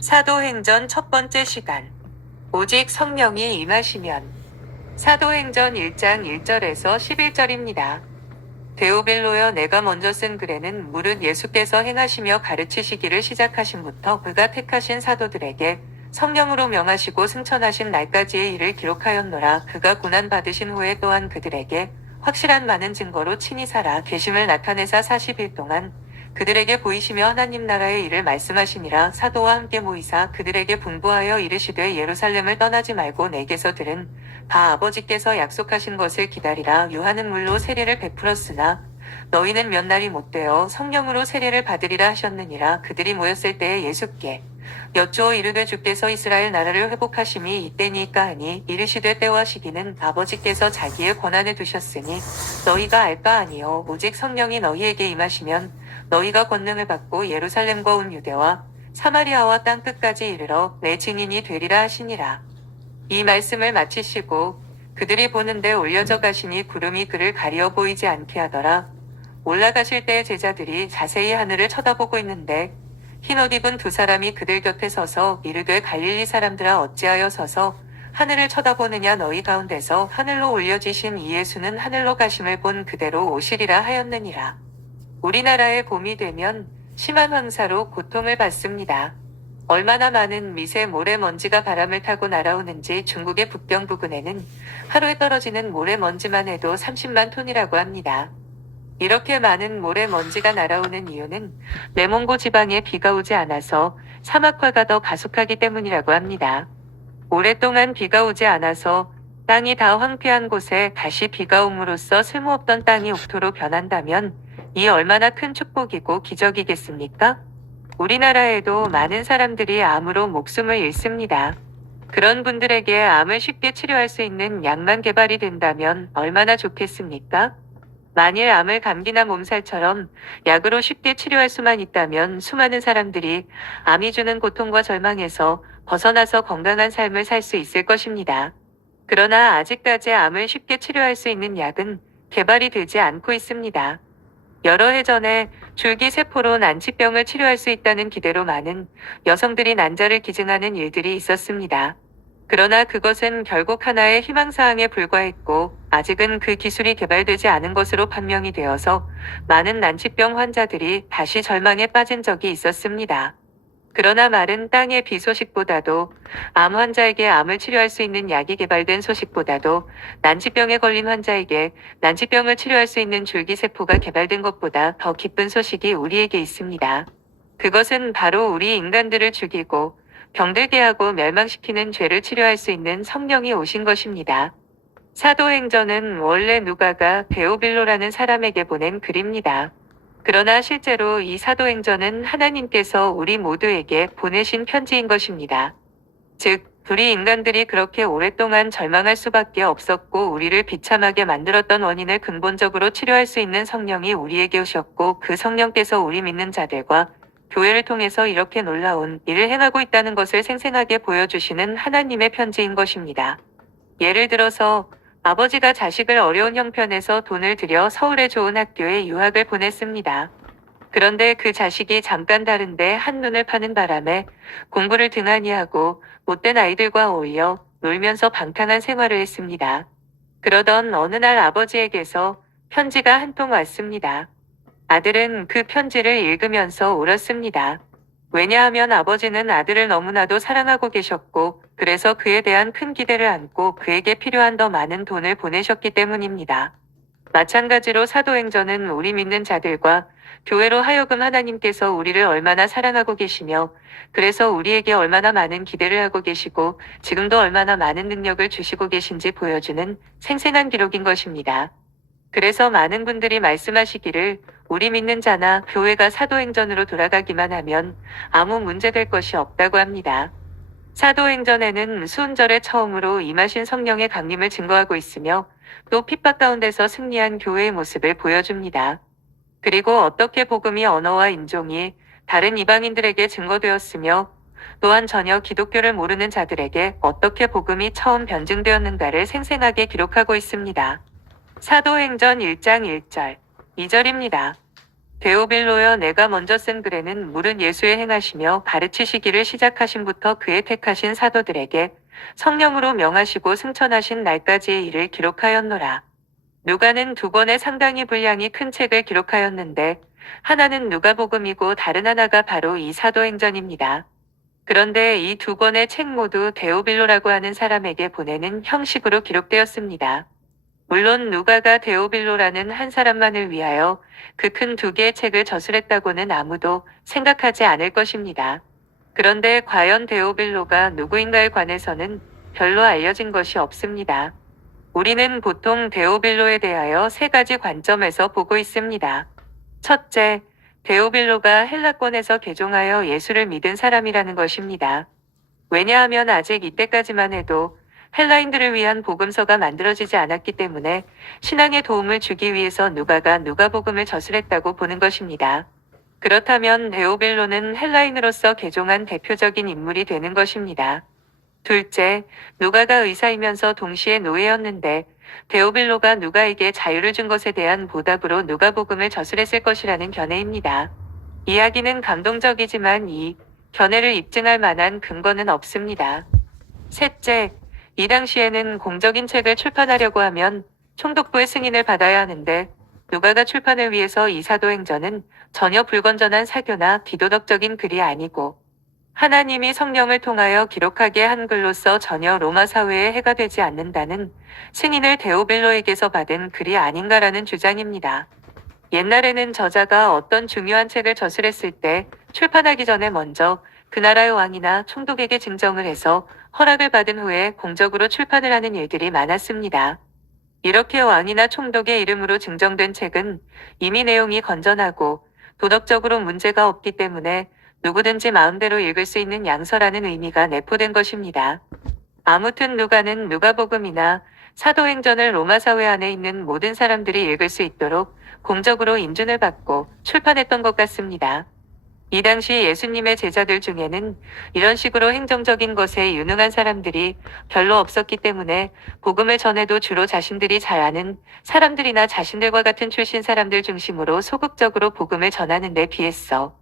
사도행전 첫 번째 시간. 오직 성령이 임하시면. 사도행전 1장 1절에서 11절입니다. 데오빌로여, 내가 먼저 쓴 글에는 무릇 예수께서 행하시며 가르치시기를 시작하심부터 그가 택하신 사도들에게 성령으로 명하시고 승천하신 날까지의 일을 기록하였노라. 그가 고난 받으신 후에 또한 그들에게 확실한 많은 증거로 친히 살아 계심을 나타내사 40일 동안 그들에게 보이시며 하나님 나라의 일을 말씀하시니라. 사도와 함께 모이사 그들에게 분부하여 이르시되 예루살렘을 떠나지 말고 내게서 들은 바 아버지께서 약속하신 것을 기다리라. 요한은 물로 세례를 베풀었으나 너희는 몇 날이 못되어 성령으로 세례를 받으리라 하셨느니라. 그들이 모였을 때에 예수께 여쭈어 이르되 주께서 이스라엘 나라를 회복하심이 이때니까 하니, 이르시되 때와 시기는 아버지께서 자기의 권한에 두셨으니 너희가 알 바 아니요 오직 성령이 너희에게 임하시면 너희가 권능을 받고 예루살렘과 온 유대와 사마리아와 땅 끝까지 이르러 내 증인이 되리라 하시니라. 이 말씀을 마치시고 그들이 보는데 올려져 가시니 구름이 그를 가리어 보이지 않게 하더라. 올라가실 때 제자들이 자세히 하늘을 쳐다보고 있는데 흰 옷 입은 두 사람이 그들 곁에 서서 이르되 갈릴리 사람들아, 어찌하여 서서 하늘을 쳐다보느냐. 너희 가운데서 하늘로 올려지신 이 예수는 하늘로 가심을 본 그대로 오시리라 하였느니라. 우리나라의 봄이 되면 심한 황사로 고통을 받습니다. 얼마나 많은 미세 모래먼지가 바람을 타고 날아오는지 중국의 북경 부근에는 하루에 떨어지는 모래먼지만 해도 30만 톤이라고 합니다. 이렇게 많은 모래먼지가 날아오는 이유는 내몽고 지방에 비가 오지 않아서 사막화가 더 가속하기 때문이라고 합니다. 오랫동안 비가 오지 않아서 땅이 다 황폐한 곳에 다시 비가 옴으로써 쓸모없던 땅이 옥토로 변한다면 이 얼마나 큰 축복이고 기적이겠습니까? 우리나라에도 많은 사람들이 암으로 목숨을 잃습니다. 그런 분들에게 암을 쉽게 치료할 수 있는 약만 개발이 된다면 얼마나 좋겠습니까? 만일 암을 감기나 몸살처럼 약으로 쉽게 치료할 수만 있다면 수많은 사람들이 암이 주는 고통과 절망에서 벗어나서 건강한 삶을 살 수 있을 것입니다. 그러나 아직까지 암을 쉽게 치료할 수 있는 약은 개발이 되지 않고 있습니다. 여러 해 전에 줄기세포로 난치병을 치료할 수 있다는 기대로 많은 여성들이 난자를 기증하는 일들이 있었습니다. 그러나 그것은 결국 하나의 희망사항에 불과했고 아직은 그 기술이 개발되지 않은 것으로 판명이 되어서 많은 난치병 환자들이 다시 절망에 빠진 적이 있었습니다. 그러나 마른 땅의 비 소식보다도, 암 환자에게 암을 치료할 수 있는 약이 개발된 소식보다도, 난치병에 걸린 환자에게 난치병을 치료할 수 있는 줄기세포가 개발된 것보다 더 기쁜 소식이 우리에게 있습니다. 그것은 바로 우리 인간들을 죽이고 병들게 하고 멸망시키는 죄를 치료할 수 있는 성령이 오신 것입니다. 사도행전은 원래 누가가 데오빌로라는 사람에게 보낸 글입니다. 그러나 실제로 이 사도행전은 하나님께서 우리 모두에게 보내신 편지인 것입니다. 즉, 우리 인간들이 그렇게 오랫동안 절망할 수밖에 없었고 우리를 비참하게 만들었던 원인을 근본적으로 치료할 수 있는 성령이 우리에게 오셨고, 그 성령께서 우리 믿는 자들과 교회를 통해서 이렇게 놀라운 일을 행하고 있다는 것을 생생하게 보여주시는 하나님의 편지인 것입니다. 예를 들어서 아버지가 자식을 어려운 형편에서 돈을 들여 서울의 좋은 학교에 유학을 보냈습니다. 그런데 그 자식이 잠깐 다른데 한눈을 파는 바람에 공부를 등한히 하고 못된 아이들과 어울려 놀면서 방탕한 생활을 했습니다. 그러던 어느 날 아버지에게서 편지가 한 통 왔습니다. 아들은 그 편지를 읽으면서 울었습니다. 왜냐하면 아버지는 아들을 너무나도 사랑하고 계셨고, 그래서 그에 대한 큰 기대를 안고 그에게 필요한 더 많은 돈을 보내셨기 때문입니다. 마찬가지로 사도행전은 우리 믿는 자들과 교회로 하여금 하나님께서 우리를 얼마나 사랑하고 계시며, 그래서 우리에게 얼마나 많은 기대를 하고 계시고 지금도 얼마나 많은 능력을 주시고 계신지 보여주는 생생한 기록인 것입니다. 그래서 많은 분들이 말씀하시기를 우리 믿는 자나 교회가 사도행전으로 돌아가기만 하면 아무 문제될 것이 없다고 합니다. 사도행전에는 수은절에 처음으로 임하신 성령의 강림을 증거하고 있으며 또 핍박 가운데서 승리한 교회의 모습을 보여줍니다. 그리고 어떻게 복음이 언어와 인종이 다른 이방인들에게 증거되었으며 또한 전혀 기독교를 모르는 자들에게 어떻게 복음이 처음 변증되었는가를 생생하게 기록하고 있습니다. 사도행전 1장 1절, 2절입니다. 데오빌로여 내가 먼저 쓴 글에는 무릇 예수의 행하시며 가르치시기를 시작하신부터 그의 택하신 사도들에게 성령으로 명하시고 승천하신 날까지의 일을 기록하였노라. 누가는 두 권의 상당히 분량이 큰 책을 기록하였는데 하나는 누가복음이고 다른 하나가 바로 이 사도행전입니다. 그런데 이 두 권의 책 모두 데오빌로라고 하는 사람에게 보내는 형식으로 기록되었습니다. 물론 누가가 데오빌로라는 한 사람만을 위하여 그 큰 두 개의 책을 저술했다고는 아무도 생각하지 않을 것입니다. 그런데 과연 데오빌로가 누구인가에 관해서는 별로 알려진 것이 없습니다. 우리는 보통 데오빌로에 대하여 세 가지 관점에서 보고 있습니다. 첫째, 데오빌로가 헬라권에서 개종하여 예수를 믿은 사람이라는 것입니다. 왜냐하면 아직 이때까지만 해도 헬라인들을 위한 복음서가 만들어지지 않았기 때문에 신앙에 도움을 주기 위해서 누가가 누가복음을 저술했다고 보는 것입니다. 그렇다면 데오빌로는 헬라인으로서 개종한 대표적인 인물이 되는 것입니다. 둘째, 누가가 의사이면서 동시에 노예였는데 데오빌로가 누가에게 자유를 준 것에 대한 보답으로 누가복음을 저술했을 것이라는 견해입니다. 이야기는 감동적이지만 이 견해를 입증할 만한 근거는 없습니다. 셋째, 이 당시에는 공적인 책을 출판하려고 하면 총독부의 승인을 받아야 하는데 누가가 출판을 위해서 이 사도행전은 전혀 불건전한 사교나 비도덕적인 글이 아니고 하나님이 성령을 통하여 기록하게 한 글로서 전혀 로마 사회에 해가 되지 않는다는 승인을 데오빌로에게서 받은 글이 아닌가라는 주장입니다. 옛날에는 저자가 어떤 중요한 책을 저술했을 때 출판하기 전에 먼저 그 나라의 왕이나 총독에게 증정을 해서 허락을 받은 후에 공적으로 출판을 하는 일들이 많았습니다. 이렇게 왕이나 총독의 이름으로 증정된 책은 이미 내용이 건전하고 도덕적으로 문제가 없기 때문에 누구든지 마음대로 읽을 수 있는 양서라는 의미가 내포된 것입니다. 아무튼 누가는 누가복음이나 사도행전을 로마 사회 안에 있는 모든 사람들이 읽을 수 있도록 공적으로 인준을 받고 출판했던 것 같습니다. 이 당시 예수님의 제자들 중에는 이런 식으로 행정적인 것에 유능한 사람들이 별로 없었기 때문에 복음을 전해도 주로 자신들이 잘 아는 사람들이나 자신들과 같은 출신 사람들 중심으로 소극적으로 복음을 전하는 데 비했어.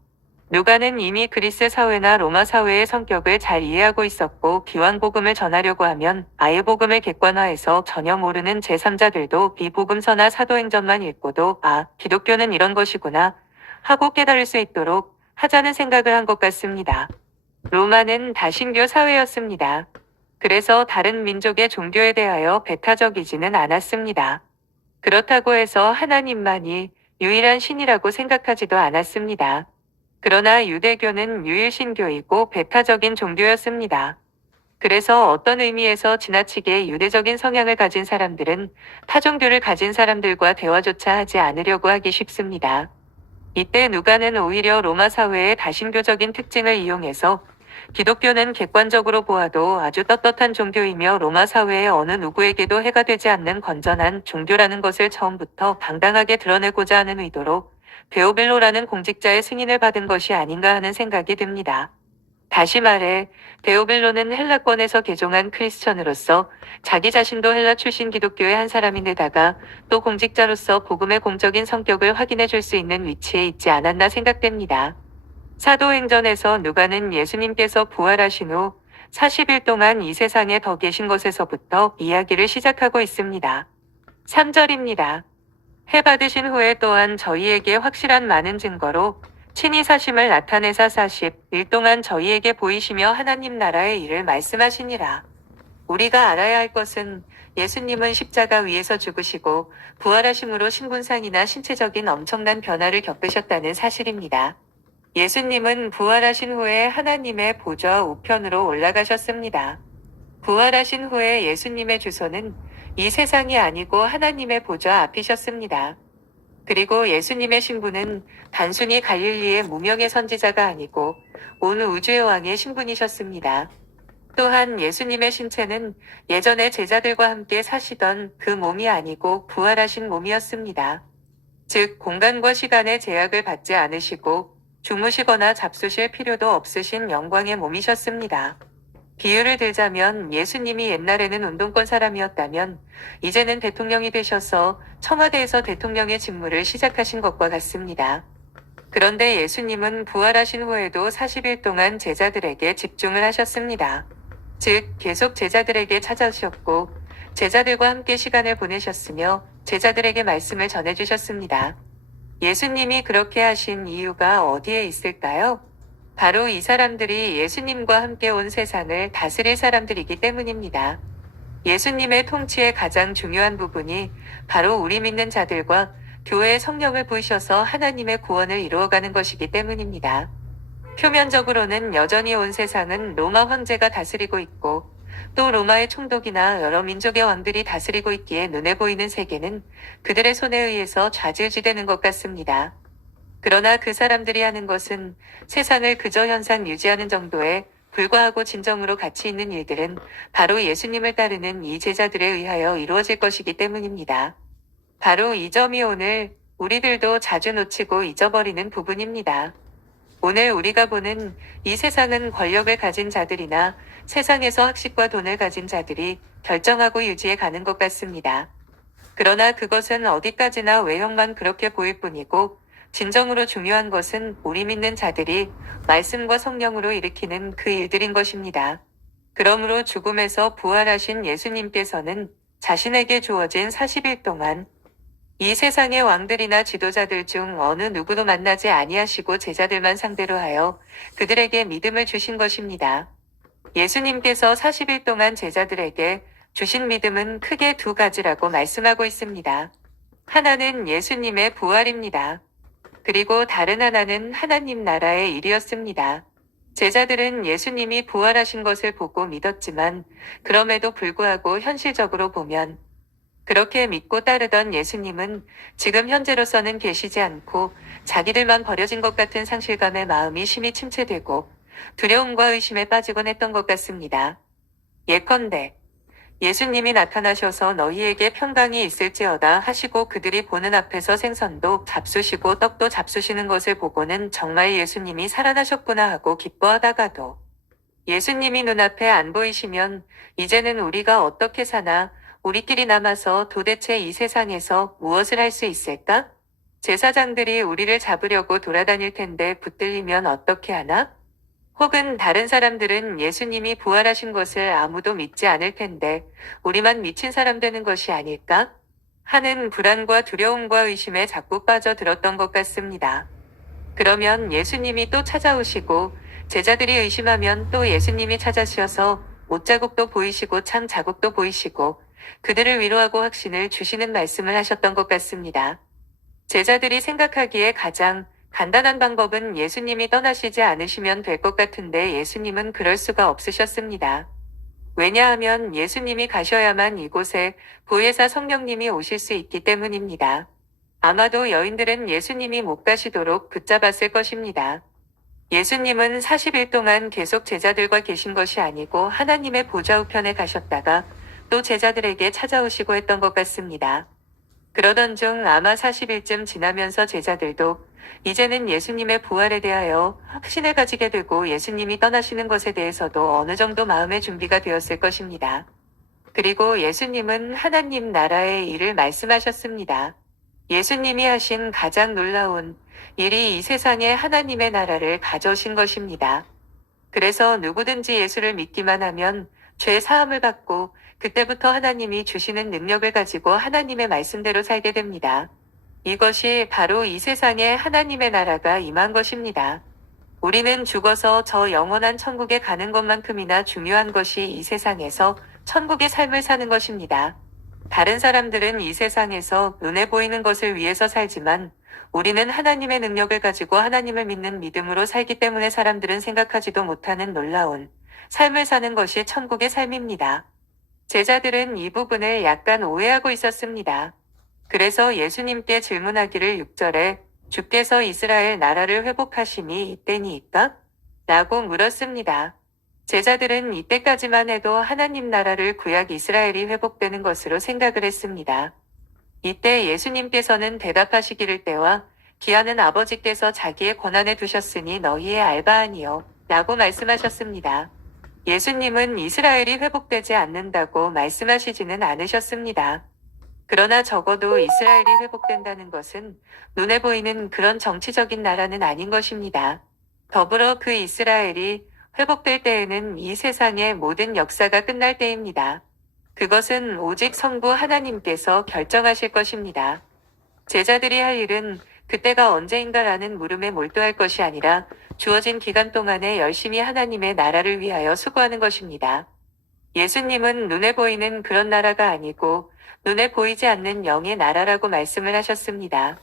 누가는 이미 그리스 사회나 로마 사회의 성격을 잘 이해하고 있었고 기왕 복음을 전하려고 하면 아예 복음을 객관화해서 전혀 모르는 제3자들도 이 복음서나 사도행전만 읽고도 기독교는 이런 것이구나 하고 깨달을 수 있도록 하자는 생각을 한 것 같습니다. 로마는 다신교 사회였습니다. 그래서 다른 민족의 종교에 대하여 배타적이지는 않았습니다. 그렇다고 해서 하나님만이 유일한 신이라고 생각하지도 않았습니다. 그러나 유대교는 유일신교이고 배타적인 종교였습니다. 그래서 어떤 의미에서 지나치게 유대적인 성향을 가진 사람들은 타종교를 가진 사람들과 대화조차 하지 않으려고 하기 쉽습니다. 이때 누가는 오히려 로마 사회의 다신교적인 특징을 이용해서 기독교는 객관적으로 보아도 아주 떳떳한 종교이며 로마 사회의 어느 누구에게도 해가 되지 않는 건전한 종교라는 것을 처음부터 당당하게 드러내고자 하는 의도로 데오빌로라는 공직자의 승인을 받은 것이 아닌가 하는 생각이 듭니다. 다시 말해 데오빌로는 헬라권에서 개종한 크리스천으로서 자기 자신도 헬라 출신 기독교의 한 사람인데다가 또 공직자로서 복음의 공적인 성격을 확인해 줄 수 있는 위치에 있지 않았나 생각됩니다. 사도행전에서 누가는 예수님께서 부활하신 후 40일 동안 이 세상에 더 계신 것에서부터 이야기를 시작하고 있습니다. 3절입니다. 해 받으신 후에 또한 저희에게 확실한 많은 증거로 친히 사심을 나타내사 40일 동안 저희에게 보이시며 하나님 나라의 일을 말씀하시니라. 우리가 알아야 할 것은 예수님은 십자가 위에서 죽으시고 부활하심으로 신분상이나 신체적인 엄청난 변화를 겪으셨다는 사실입니다. 예수님은 부활하신 후에 하나님의 보좌 우편으로 올라가셨습니다. 부활하신 후에 예수님의 주소는 이 세상이 아니고 하나님의 보좌 앞이셨습니다. 그리고 예수님의 신분은 단순히 갈릴리의 무명의 선지자가 아니고 온 우주의 왕의 신분이셨습니다. 또한 예수님의 신체는 예전에 제자들과 함께 사시던 그 몸이 아니고 부활하신 몸이었습니다. 즉 공간과 시간의 제약을 받지 않으시고 주무시거나 잡수실 필요도 없으신 영광의 몸이셨습니다. 비유를 들자면 예수님이 옛날에는 운동권 사람이었다면 이제는 대통령이 되셔서 청와대에서 대통령의 직무를 시작하신 것과 같습니다. 그런데 예수님은 부활하신 후에도 40일 동안 제자들에게 집중을 하셨습니다. 즉, 계속 제자들에게 찾아오셨고, 제자들과 함께 시간을 보내셨으며, 제자들에게 말씀을 전해주셨습니다. 예수님이 그렇게 하신 이유가 어디에 있을까요? 바로 이 사람들이 예수님과 함께 온 세상을 다스릴 사람들이기 때문입니다. 예수님의 통치의 가장 중요한 부분이 바로 우리 믿는 자들과 교회의 성령을 부으셔서 하나님의 구원을 이루어가는 것이기 때문입니다. 표면적으로는 여전히 온 세상은 로마 황제가 다스리고 있고, 또 로마의 총독이나 여러 민족의 왕들이 다스리고 있기에 눈에 보이는 세계는 그들의 손에 의해서 좌지우지되는 것 같습니다. 그러나 그 사람들이 하는 것은 세상을 그저 현상 유지하는 정도에 불과하고 진정으로 가치 있는 일들은 바로 예수님을 따르는 이 제자들에 의하여 이루어질 것이기 때문입니다. 바로 이 점이 오늘 우리들도 자주 놓치고 잊어버리는 부분입니다. 오늘 우리가 보는 이 세상은 권력을 가진 자들이나 세상에서 학식과 돈을 가진 자들이 결정하고 유지해 가는 것 같습니다. 그러나 그것은 어디까지나 외형만 그렇게 보일 뿐이고, 진정으로 중요한 것은 우리 믿는 자들이 말씀과 성령으로 일으키는 그 일들인 것입니다. 그러므로 죽음에서 부활하신 예수님께서는 자신에게 주어진 40일 동안 이 세상의 왕들이나 지도자들 중 어느 누구도 만나지 아니하시고 제자들만 상대로 하여 그들에게 믿음을 주신 것입니다. 예수님께서 40일 동안 제자들에게 주신 믿음은 크게 두 가지라고 말씀하고 있습니다. 하나는 예수님의 부활입니다. 그리고 다른 하나는 하나님 나라의 일이었습니다. 제자들은 예수님이 부활하신 것을 보고 믿었지만, 그럼에도 불구하고 현실적으로 보면 그렇게 믿고 따르던 예수님은 지금 현재로서는 계시지 않고 자기들만 버려진 것 같은 상실감에 마음이 심히 침체되고 두려움과 의심에 빠지곤 했던 것 같습니다. 예컨대 예수님이 나타나셔서 너희에게 평강이 있을지어다 하시고 그들이 보는 앞에서 생선도 잡수시고 떡도 잡수시는 것을 보고는 정말 예수님이 살아나셨구나 하고 기뻐하다가도, 예수님이 눈앞에 안 보이시면 이제는 우리가 어떻게 사나, 우리끼리 남아서 도대체 이 세상에서 무엇을 할 수 있을까? 제사장들이 우리를 잡으려고 돌아다닐 텐데 붙들리면 어떻게 하나? 혹은 다른 사람들은 예수님이 부활하신 것을 아무도 믿지 않을 텐데 우리만 미친 사람 되는 것이 아닐까? 하는 불안과 두려움과 의심에 자꾸 빠져들었던 것 같습니다. 그러면 예수님이 또 찾아오시고 제자들이 의심하면 또 예수님이 찾아오셔서 옷자국도 보이시고 참 자국도 보이시고 그들을 위로하고 확신을 주시는 말씀을 하셨던 것 같습니다. 제자들이 생각하기에 가장 간단한 방법은 예수님이 떠나시지 않으시면 될 것 같은데 예수님은 그럴 수가 없으셨습니다. 왜냐하면 예수님이 가셔야만 이곳에 보혜사 성령님이 오실 수 있기 때문입니다. 아마도 여인들은 예수님이 못 가시도록 붙잡았을 것입니다. 예수님은 40일 동안 계속 제자들과 계신 것이 아니고 하나님의 보좌 우편에 가셨다가 또 제자들에게 찾아오시고 했던 것 같습니다. 그러던 중 아마 40일쯤 지나면서 제자들도 이제는 예수님의 부활에 대하여 확신을 가지게 되고 예수님이 떠나시는 것에 대해서도 어느 정도 마음의 준비가 되었을 것입니다. 그리고 예수님은 하나님 나라의 일을 말씀하셨습니다. 예수님이 하신 가장 놀라운 일이 이 세상에 하나님의 나라를 가져오신 것입니다. 그래서 누구든지 예수를 믿기만 하면 죄 사함을 받고 그때부터 하나님이 주시는 능력을 가지고 하나님의 말씀대로 살게 됩니다. 이것이 바로 이 세상에 하나님의 나라가 임한 것입니다. 우리는 죽어서 저 영원한 천국에 가는 것만큼이나 중요한 것이 이 세상에서 천국의 삶을 사는 것입니다. 다른 사람들은 이 세상에서 눈에 보이는 것을 위해서 살지만 우리는 하나님의 능력을 가지고 하나님을 믿는 믿음으로 살기 때문에 사람들은 생각하지도 못하는 놀라운 삶을 사는 것이 천국의 삶입니다. 제자들은 이 부분을 약간 오해하고 있었습니다. 그래서 예수님께 질문하기를 6절에 주께서 이스라엘 나라를 회복하심이 이때니이까? 라고 물었습니다. 제자들은 이때까지만 해도 하나님 나라를 구약 이스라엘이 회복되는 것으로 생각을 했습니다. 이때 예수님께서는 대답하시기를 때와 기한은 아버지께서 자기의 권한에 두셨으니 너희의 알바하니요 라고 말씀하셨습니다. 예수님은 이스라엘이 회복되지 않는다고 말씀하시지는 않으셨습니다. 그러나 적어도 이스라엘이 회복된다는 것은 눈에 보이는 그런 정치적인 나라는 아닌 것입니다. 더불어 그 이스라엘이 회복될 때에는 이 세상의 모든 역사가 끝날 때입니다. 그것은 오직 성부 하나님께서 결정하실 것입니다. 제자들이 할 일은 그때가 언제인가라는 물음에 몰두할 것이 아니라 주어진 기간 동안에 열심히 하나님의 나라를 위하여 수고하는 것입니다. 예수님은 눈에 보이는 그런 나라가 아니고 눈에 보이지 않는 영의 나라라고 말씀을 하셨습니다.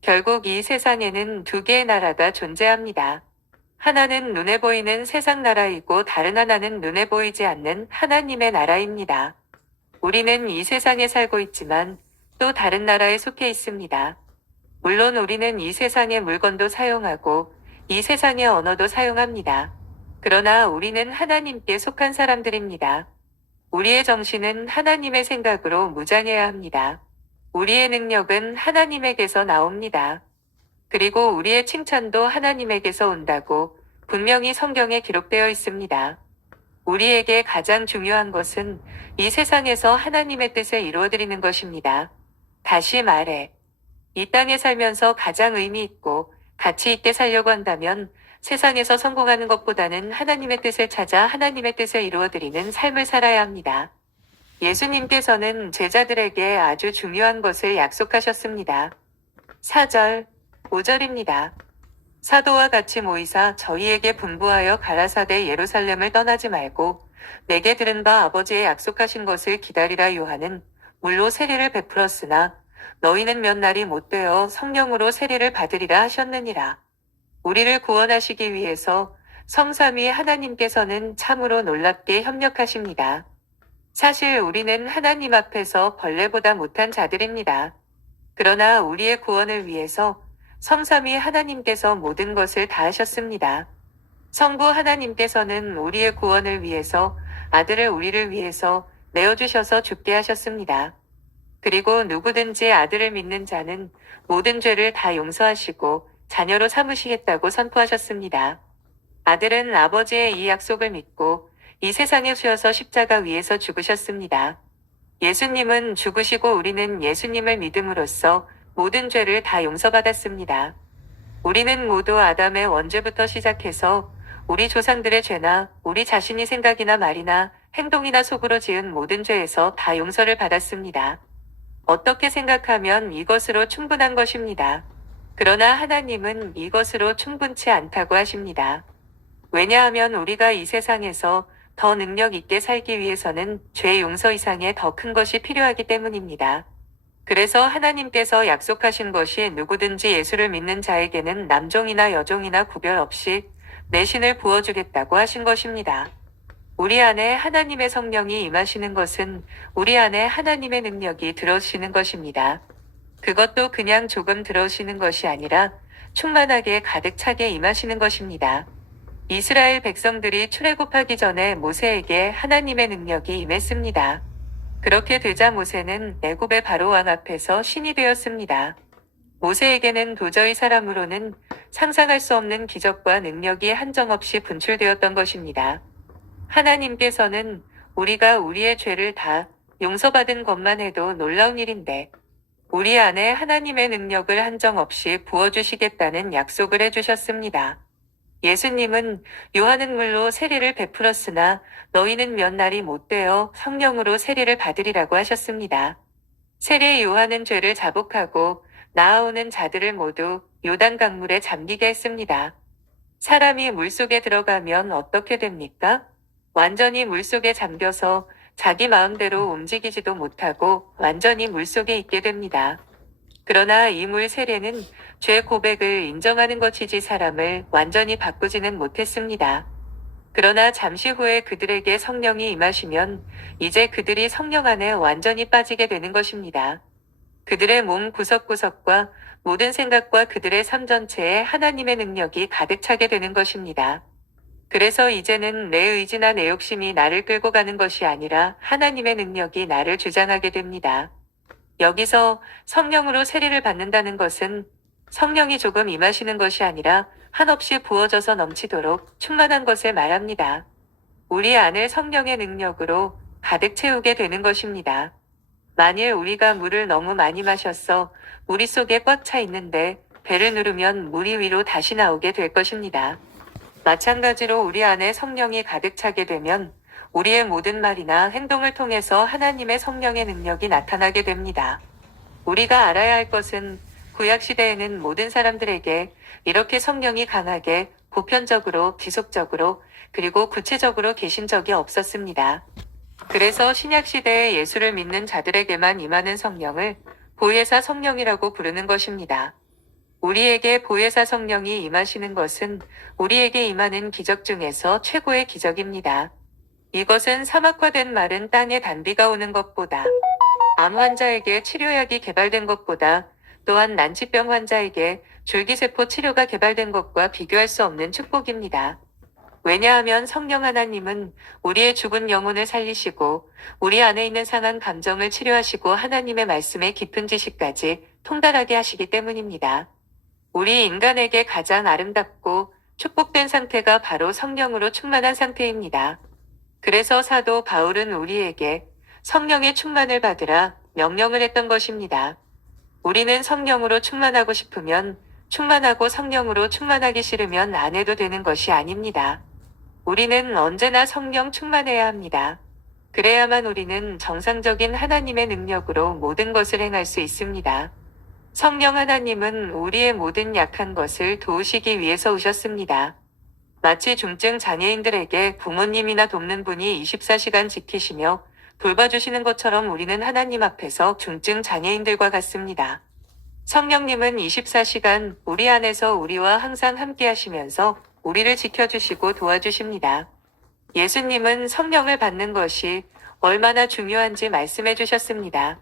결국 이 세상에는 두 개의 나라가 존재합니다. 하나는 눈에 보이는 세상 나라이고 다른 하나는 눈에 보이지 않는 하나님의 나라입니다. 우리는 이 세상에 살고 있지만 또 다른 나라에 속해 있습니다. 물론 우리는 이 세상의 물건도 사용하고 이 세상의 언어도 사용합니다. 그러나 우리는 하나님께 속한 사람들입니다. 우리의 정신은 하나님의 생각으로 무장해야 합니다. 우리의 능력은 하나님에게서 나옵니다. 그리고 우리의 칭찬도 하나님에게서 온다고 분명히 성경에 기록되어 있습니다. 우리에게 가장 중요한 것은 이 세상에서 하나님의 뜻을 이루어드리는 것입니다. 다시 말해, 이 땅에 살면서 가장 의미 있고 가치 있게 살려고 한다면 세상에서 성공하는 것보다는 하나님의 뜻을 찾아 하나님의 뜻을 이루어드리는 삶을 살아야 합니다. 예수님께서는 제자들에게 아주 중요한 것을 약속하셨습니다. 4절, 5절입니다. 사도와 같이 모이사 저희에게 분부하여 가라사대 예루살렘을 떠나지 말고 내게 들은 바 아버지의 약속하신 것을 기다리라. 요한은 물로 세례를 베풀었으나 너희는 몇 날이 못되어 성령으로 세례를 받으리라 하셨느니라. 우리를 구원하시기 위해서 성삼위 하나님께서는 참으로 놀랍게 협력하십니다. 사실 우리는 하나님 앞에서 벌레보다 못한 자들입니다. 그러나 우리의 구원을 위해서 성삼위 하나님께서 모든 것을 다 하셨습니다. 성부 하나님께서는 우리의 구원을 위해서 아들을 우리를 위해서 내어주셔서 죽게 하셨습니다. 그리고 누구든지 아들을 믿는 자는 모든 죄를 다 용서하시고 자녀로 삼으시겠다고 선포하셨습니다. 아들은 아버지의 이 약속을 믿고 이 세상에 오셔서 십자가 위에서 죽으셨습니다. 예수님은 죽으시고 우리는 예수님을 믿음으로써 모든 죄를 다 용서받았습니다. 우리는 모두 아담의 원죄부터 시작해서 우리 조상들의 죄나 우리 자신이 생각이나 말이나 행동이나 속으로 지은 모든 죄에서 다 용서를 받았습니다. 어떻게 생각하면 이것으로 충분한 것입니다. 그러나 하나님은 이것으로 충분치 않다고 하십니다. 왜냐하면 우리가 이 세상에서 더 능력 있게 살기 위해서는 죄 용서 이상의 더 큰 것이 필요하기 때문입니다. 그래서 하나님께서 약속하신 것이 누구든지 예수를 믿는 자에게는 남종이나 여종이나 구별 없이 내 신을 부어주겠다고 하신 것입니다. 우리 안에 하나님의 성령이 임하시는 것은 우리 안에 하나님의 능력이 들어오시는 것입니다. 그것도 그냥 조금 들어오시는 것이 아니라 충만하게 가득 차게 임하시는 것입니다. 이스라엘 백성들이 출애굽하기 전에 모세에게 하나님의 능력이 임했습니다. 그렇게 되자 모세는 애굽의 바로 왕 앞에서 신이 되었습니다. 모세에게는 도저히 사람으로는 상상할 수 없는 기적과 능력이 한정없이 분출되었던 것입니다. 하나님께서는 우리가 우리의 죄를 다 용서받은 것만 해도 놀라운 일인데 우리 안에 하나님의 능력을 한정없이 부어주시겠다는 약속을 해주셨습니다. 예수님은 요한은 물로 세례를 베풀었으나 너희는 몇 날이 못되어 성령으로 세례를 받으리라고 하셨습니다. 세례 요한은 죄를 자복하고 나아오는 자들을 모두 요단 강물에 잠기게 했습니다. 사람이 물속에 들어가면 어떻게 됩니까? 완전히 물속에 잠겨서 자기 마음대로 움직이지도 못하고 완전히 물속에 있게 됩니다. 그러나 이 물 세례는 죄 고백을 인정하는 것이지 사람을 완전히 바꾸지는 못했습니다. 그러나 잠시 후에 그들에게 성령이 임하시면 이제 그들이 성령 안에 완전히 빠지게 되는 것입니다. 그들의 몸 구석구석과 모든 생각과 그들의 삶 전체에 하나님의 능력이 가득 차게 되는 것입니다. 그래서 이제는 내 의지나 내 욕심이 나를 끌고 가는 것이 아니라 하나님의 능력이 나를 주장하게 됩니다. 여기서 성령으로 세례를 받는다는 것은 성령이 조금 임하시는 것이 아니라 한없이 부어져서 넘치도록 충만한 것을 말합니다. 우리 안을 성령의 능력으로 가득 채우게 되는 것입니다. 만일 우리가 물을 너무 많이 마셨어 우리 속에 꽉 차 있는데 배를 누르면 물이 위로 다시 나오게 될 것입니다. 마찬가지로 우리 안에 성령이 가득 차게 되면 우리의 모든 말이나 행동을 통해서 하나님의 성령의 능력이 나타나게 됩니다. 우리가 알아야 할 것은 구약시대에는 모든 사람들에게 이렇게 성령이 강하게, 보편적으로, 지속적으로, 그리고 구체적으로 계신 적이 없었습니다. 그래서 신약시대에 예수를 믿는 자들에게만 임하는 성령을 보혜사 성령이라고 부르는 것입니다. 우리에게 보혜사 성령이 임하시는 것은 우리에게 임하는 기적 중에서 최고의 기적입니다. 이것은 사막화된 마른 땅에 단비가 오는 것보다, 암 환자에게 치료약이 개발된 것보다, 또한 난치병 환자에게 줄기세포 치료가 개발된 것과 비교할 수 없는 축복입니다. 왜냐하면 성령 하나님은 우리의 죽은 영혼을 살리시고 우리 안에 있는 상한 감정을 치료하시고 하나님의 말씀의 깊은 지식까지 통달하게 하시기 때문입니다. 우리 인간에게 가장 아름답고 축복된 상태가 바로 성령으로 충만한 상태입니다. 그래서 사도 바울은 우리에게 성령의 충만을 받으라 명령을 했던 것입니다. 우리는 성령으로 충만하고 싶으면 충만하고 성령으로 충만하기 싫으면 안 해도 되는 것이 아닙니다. 우리는 언제나 성령 충만해야 합니다. 그래야만 우리는 정상적인 하나님의 능력으로 모든 것을 행할 수 있습니다. 성령 하나님은 우리의 모든 약한 것을 도우시기 위해서 오셨습니다. 마치 중증 장애인들에게 부모님이나 돕는 분이 24시간 지키시며 돌봐주시는 것처럼 우리는 하나님 앞에서 중증 장애인들과 같습니다. 성령님은 24시간 우리 안에서 우리와 항상 함께 하시면서 우리를 지켜주시고 도와주십니다. 예수님은 성령을 받는 것이 얼마나 중요한지 말씀해 주셨습니다.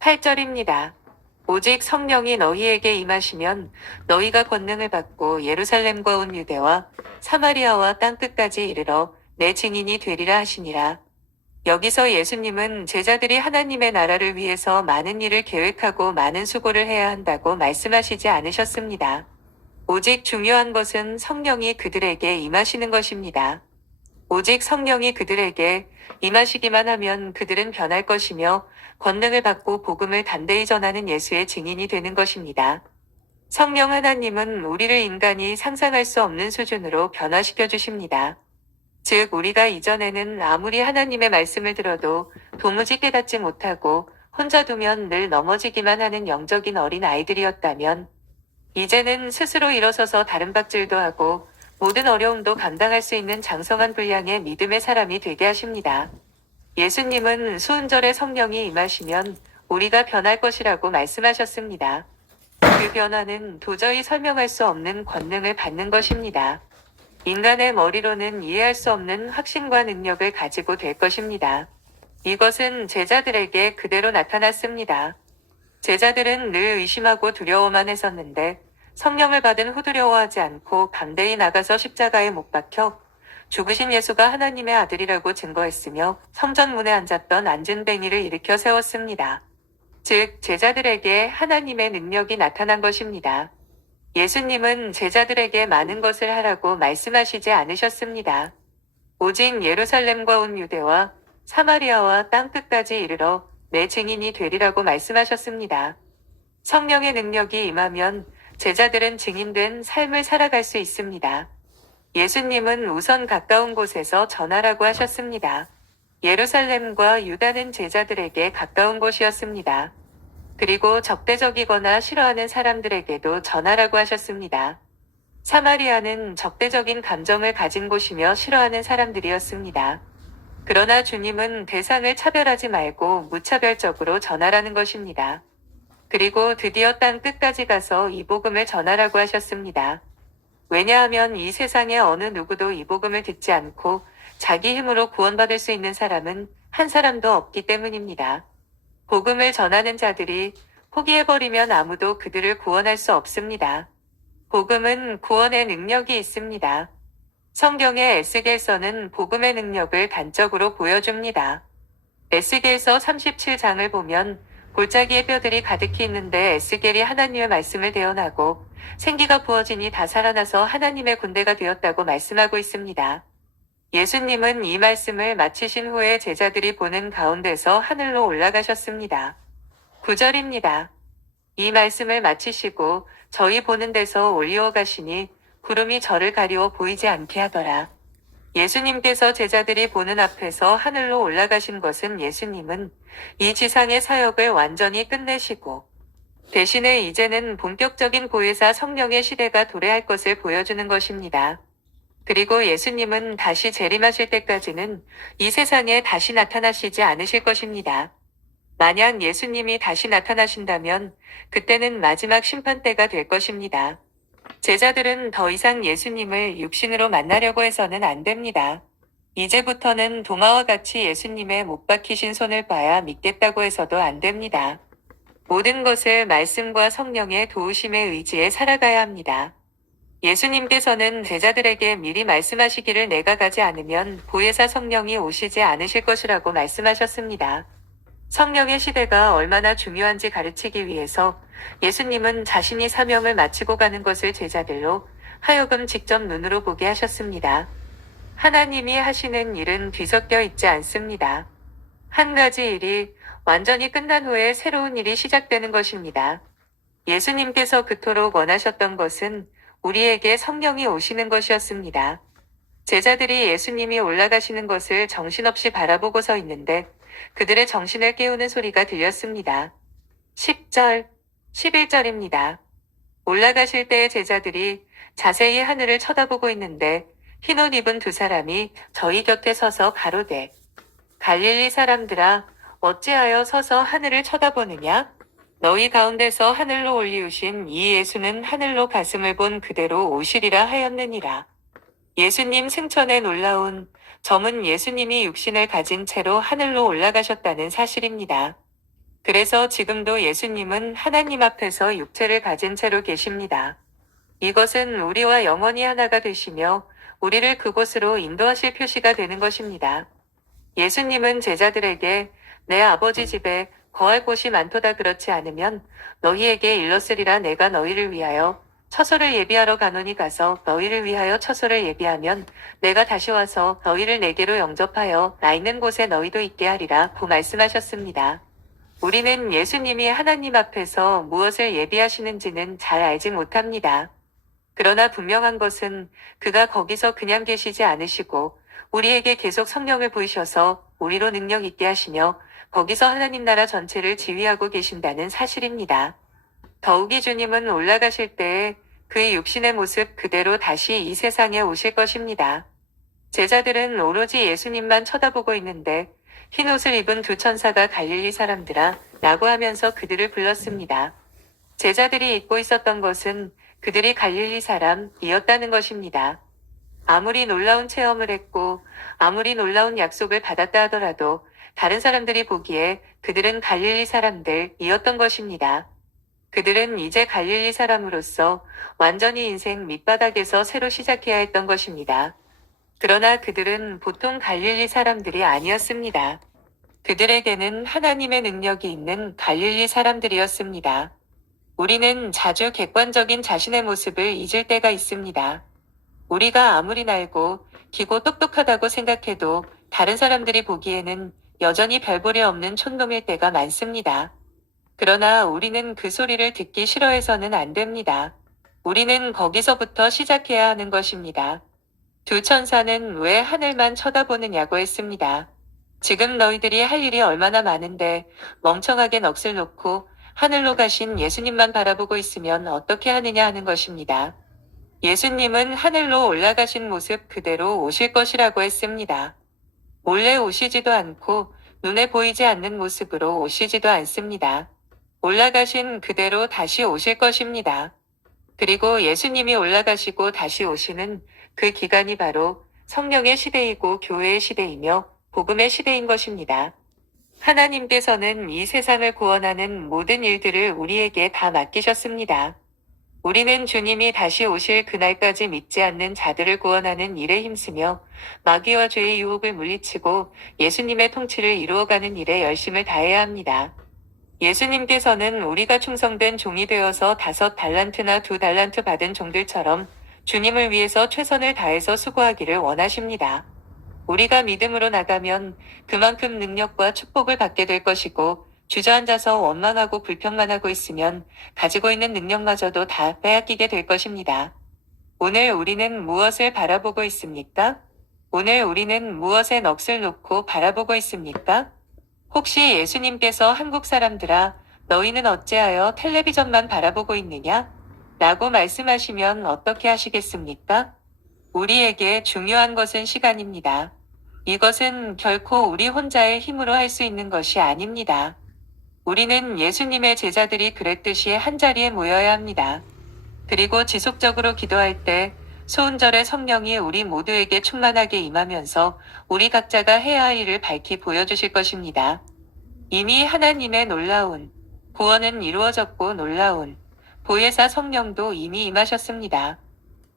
8절입니다. 오직 성령이 너희에게 임하시면 너희가 권능을 받고 예루살렘과 온 유대와 사마리아와 땅끝까지 이르러 내 증인이 되리라 하시니라. 여기서 예수님은 제자들이 하나님의 나라를 위해서 많은 일을 계획하고 많은 수고를 해야 한다고 말씀하시지 않으셨습니다. 오직 중요한 것은 성령이 그들에게 임하시는 것입니다. 오직 성령이 그들에게 임하시기만 하면 그들은 변할 것이며 권능을 받고 복음을 담대히 전하는 예수의 증인이 되는 것입니다. 성령 하나님은 우리를 인간이 상상할 수 없는 수준으로 변화시켜 주십니다. 즉 우리가 이전에는 아무리 하나님의 말씀을 들어도 도무지 깨닫지 못하고 혼자 두면 늘 넘어지기만 하는 영적인 어린 아이들이었다면 이제는 스스로 일어서서 다른 박질도 하고 모든 어려움도 감당할 수 있는 장성한 분량의 믿음의 사람이 되게 하십니다. 예수님은 수은절에 성령이 임하시면 우리가 변할 것이라고 말씀하셨습니다. 그 변화는 도저히 설명할 수 없는 권능을 받는 것입니다. 인간의 머리로는 이해할 수 없는 확신과 능력을 가지고 될 것입니다. 이것은 제자들에게 그대로 나타났습니다. 제자들은 늘 의심하고 두려워만 했었는데 성령을 받은 후 두려워하지 않고 담대히 나가서 십자가에 못 박혀 죽으신 예수가 하나님의 아들이라고 증거했으며 성전문에 앉았던 안진뱅이를 일으켜 세웠습니다. 즉 제자들에게 하나님의 능력이 나타난 것입니다. 예수님은 제자들에게 많은 것을 하라고 말씀하시지 않으셨습니다. 오직 예루살렘과 온 유대와 사마리아와 땅끝까지 이르러 내 증인이 되리라고 말씀하셨습니다. 성령의 능력이 임하면 제자들은 증인된 삶을 살아갈 수 있습니다. 예수님은 우선 가까운 곳에서 전하라고 하셨습니다. 예루살렘과 유다는 제자들에게 가까운 곳이었습니다. 그리고 적대적이거나 싫어하는 사람들에게도 전하라고 하셨습니다. 사마리아는 적대적인 감정을 가진 곳이며 싫어하는 사람들이었습니다. 그러나 주님은 대상을 차별하지 말고 무차별적으로 전하라는 것입니다. 그리고 드디어 땅 끝까지 가서 이 복음을 전하라고 하셨습니다. 왜냐하면 이 세상의 어느 누구도 이 복음을 듣지 않고 자기 힘으로 구원받을 수 있는 사람은 한 사람도 없기 때문입니다. 복음을 전하는 자들이 포기해버리면 아무도 그들을 구원할 수 없습니다. 복음은 구원의 능력이 있습니다. 성경의 에스겔서는 복음의 능력을 단적으로 보여줍니다. 에스겔서 37장을 보면 골짜기에 뼈들이 가득히 있는데 에스겔이 하나님의 말씀을 대언하고 생기가 부어지니 다 살아나서 하나님의 군대가 되었다고 말씀하고 있습니다. 예수님은 이 말씀을 마치신 후에 제자들이 보는 가운데서 하늘로 올라가셨습니다. 9절입니다. 이 말씀을 마치시고 저희 보는 데서 올리어 가시니 구름이 저를 가리워 보이지 않게 하더라. 예수님께서 제자들이 보는 앞에서 하늘로 올라가신 것은 예수님은 이 지상의 사역을 완전히 끝내시고 대신에 이제는 본격적인 보혜사 성령의 시대가 도래할 것을 보여주는 것입니다. 그리고 예수님은 다시 재림하실 때까지는 이 세상에 다시 나타나시지 않으실 것입니다. 만약 예수님이 다시 나타나신다면 그때는 마지막 심판 때가 될 것입니다. 제자들은 더 이상 예수님을 육신으로 만나려고 해서는 안 됩니다. 이제부터는 도마와 같이 예수님의 못 박히신 손을 봐야 믿겠다고 해서도 안 됩니다. 모든 것을 말씀과 성령의 도우심에 의지해 살아가야 합니다. 예수님께서는 제자들에게 미리 말씀하시기를 내가 가지 않으면 보혜사 성령이 오시지 않으실 것이라고 말씀하셨습니다. 성령의 시대가 얼마나 중요한지 가르치기 위해서 예수님은 자신이 사명을 마치고 가는 것을 제자들로 하여금 직접 눈으로 보게 하셨습니다. 하나님이 하시는 일은 뒤섞여 있지 않습니다. 한 가지 일이 완전히 끝난 후에 새로운 일이 시작되는 것입니다. 예수님께서 그토록 원하셨던 것은 우리에게 성령이 오시는 것이었습니다. 제자들이 예수님이 올라가시는 것을 정신없이 바라보고 서 있는데 그들의 정신을 깨우는 소리가 들렸습니다. 10절, 11절입니다. 올라가실 때의 제자들이 자세히 하늘을 쳐다보고 있는데 흰옷 입은 두 사람이 저희 곁에 서서 가로되 갈릴리 사람들아 어찌하여 서서 하늘을 쳐다보느냐? 너희 가운데서 하늘로 올리우신 이 예수는 하늘로 가슴을 본 그대로 오시리라 하였느니라. 예수님 승천에 놀라운 점은 예수님이 육신을 가진 채로 하늘로 올라가셨다는 사실입니다. 그래서 지금도 예수님은 하나님 앞에서 육체를 가진 채로 계십니다. 이것은 우리와 영원히 하나가 되시며 우리를 그곳으로 인도하실 표시가 되는 것입니다. 예수님은 제자들에게 내 아버지 집에 거할 곳이 많도다 그렇지 않으면 너희에게 일렀으리라 내가 너희를 위하여 처소를 예비하러 가노니 가서 너희를 위하여 처소를 예비하면 내가 다시 와서 너희를 내게로 영접하여 나 있는 곳에 너희도 있게 하리라 고 말씀하셨습니다. 우리는 예수님이 하나님 앞에서 무엇을 예비하시는지는 잘 알지 못합니다. 그러나 분명한 것은 그가 거기서 그냥 계시지 않으시고 우리에게 계속 성령을 부으셔서 우리로 능력 있게 하시며 거기서 하나님 나라 전체를 지휘하고 계신다는 사실입니다. 더욱이 주님은 올라가실 때에 그의 육신의 모습 그대로 다시 이 세상에 오실 것입니다. 제자들은 오로지 예수님만 쳐다보고 있는데 흰 옷을 입은 두 천사가 갈릴리 사람들아 라고 하면서 그들을 불렀습니다. 제자들이 잊고 있었던 것은 그들이 갈릴리 사람이었다는 것입니다. 아무리 놀라운 체험을 했고 아무리 놀라운 약속을 받았다 하더라도 다른 사람들이 보기에 그들은 갈릴리 사람들이었던 것입니다. 그들은 이제 갈릴리 사람으로서 완전히 인생 밑바닥에서 새로 시작해야 했던 것입니다. 그러나 그들은 보통 갈릴리 사람들이 아니었습니다. 그들에게는 하나님의 능력이 있는 갈릴리 사람들이었습니다. 우리는 자주 객관적인 자신의 모습을 잊을 때가 있습니다. 우리가 아무리 날고 기고 똑똑하다고 생각해도 다른 사람들이 보기에는 여전히 별볼이 없는 촌놈일 때가 많습니다. 그러나 우리는 그 소리를 듣기 싫어해서는 안 됩니다. 우리는 거기서부터 시작해야 하는 것입니다. 두 천사는 왜 하늘만 쳐다보느냐고 했습니다. 지금 너희들이 할 일이 얼마나 많은데 멍청하게 넋을 놓고 하늘로 가신 예수님만 바라보고 있으면 어떻게 하느냐 하는 것입니다. 예수님은 하늘로 올라가신 모습 그대로 오실 것이라고 했습니다. 몰래 오시지도 않고 눈에 보이지 않는 모습으로 오시지도 않습니다. 올라가신 그대로 다시 오실 것입니다. 그리고 예수님이 올라가시고 다시 오시는 그 기간이 바로 성령의 시대이고 교회의 시대이며 복음의 시대인 것입니다. 하나님께서는 이 세상을 구원하는 모든 일들을 우리에게 다 맡기셨습니다. 우리는 주님이 다시 오실 그날까지 믿지 않는 자들을 구원하는 일에 힘쓰며 마귀와 죄의 유혹을 물리치고 예수님의 통치를 이루어가는 일에 열심을 다해야 합니다. 예수님께서는 우리가 충성된 종이 되어서 5달란트나 2달란트 받은 종들처럼 주님을 위해서 최선을 다해서 수고하기를 원하십니다. 우리가 믿음으로 나가면 그만큼 능력과 축복을 받게 될 것이고, 주저앉아서 원망하고 불평만 하고 있으면 가지고 있는 능력마저도 다 빼앗기게 될 것입니다. 오늘 우리는 무엇을 바라보고 있습니까? 오늘 우리는 무엇에 넋을 놓고 바라보고 있습니까? 혹시 예수님께서 한국 사람들아, 너희는 어찌하여 텔레비전만 바라보고 있느냐? 라고 말씀하시면 어떻게 하시겠습니까? 우리에게 중요한 것은 시간입니다. 이것은 결코 우리 혼자의 힘으로 할 수 있는 것이 아닙니다. 우리는 예수님의 제자들이 그랬듯이 한자리에 모여야 합니다. 그리고 지속적으로 기도할 때 소운절의 성령이 우리 모두에게 충만하게 임하면서 우리 각자가 해야 할 일을 밝히 보여주실 것입니다. 이미 하나님의 놀라운 구원은 이루어졌고 놀라운 보혜사 성령도 이미 임하셨습니다.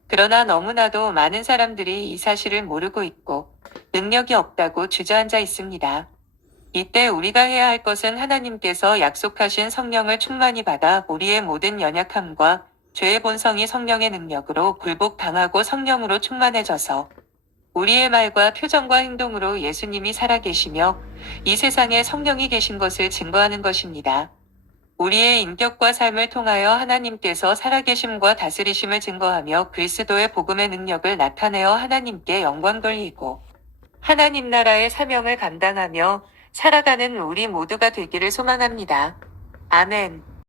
그러나 너무나도 많은 사람들이 이 사실을 모르고 있고 능력이 없다고 주저앉아 있습니다. 이때 우리가 해야 할 것은 하나님께서 약속하신 성령을 충만히 받아 우리의 모든 연약함과 죄의 본성이 성령의 능력으로 굴복당하고 성령으로 충만해져서 우리의 말과 표정과 행동으로 예수님이 살아계시며 이 세상에 성령이 계신 것을 증거하는 것입니다. 우리의 인격과 삶을 통하여 하나님께서 살아계심과 다스리심을 증거하며 그리스도의 복음의 능력을 나타내어 하나님께 영광 돌리고 하나님 나라의 사명을 감당하며 살아가는 우리 모두가 되기를 소망합니다. 아멘.